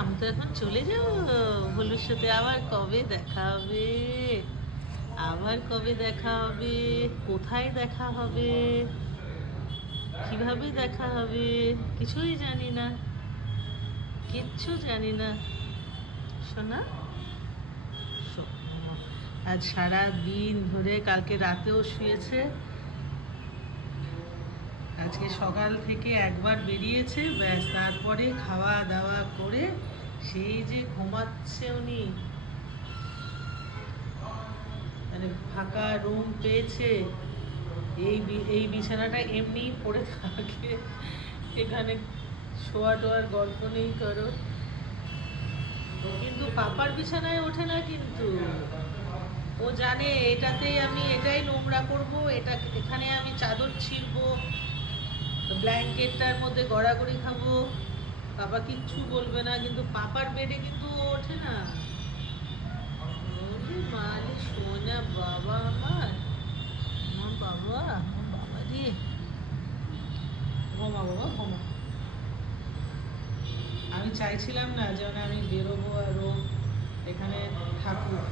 আমি তো এখন চলে যাব ভলুর সাথে। আবার কবে দেখা হবে? আবার কবে দেখা হবে? কোথায় দেখা হবে? কিভাবে দেখা হবে? কিছুই জানি না, কিচ্ছু জানি না। শোনা, আজ সারা দিন ধরে, কালকে রাতেও শুয়েছে, আজকে সকাল থেকে একবার বেরিয়েছে, ব্যাস তারপরে খাওয়া দাওয়া করে সেই যে ঘুমাচ্ছে উনি। মানে ফাঁকা রুম পেয়েছে, এই বিছানাটা এমনি পড়ে থাকে, এখানে শোয়া টোয়ার গল্প নেই করো। কিন্তু পাপার বিছানায় ওঠে না কিন্তু। ও জানে এটাতেই আমি এটাই নোংরা করব, এখানে আমি চাদর ছিঁড়বো, ব্ল্যাঙ্কেটটার মধ্যে গড়াগড়ি খাবো, বাবা কিচ্ছু বলবে না। কিন্তু পাপার বেডে কিন্তু ও ওঠে না। ওরে মালে সোনা বাবা আমার, আমার বাবা, আমার বাবা রে। ঘুমা বাবা ঘুমা। আমি চাইছিলাম না যেন আমি বেরোবো আর ও এখানে থাকুক।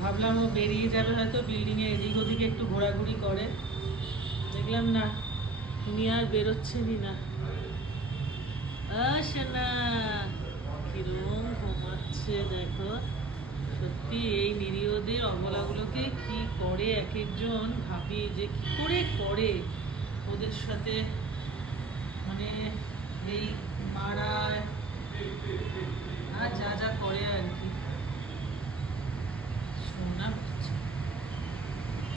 ভাবলাম ও বেরিয়ে যাবে হয়তো, বিল্ডিংয়ে এদিক ওদিকে একটু ঘোরাঘুরি করে। দেখলাম না, তুমি আর বেরোচ্ছেনই না। আসে না, কিরম ঘুমাচ্ছে দেখো। সত্যি এই নিরীহদের অবলাগুলোকে কি করে এক একজন, ভাবি যে কি করে করে ওদের সাথে, মানে এই মারা আর যা যা করে আর কি। শোনা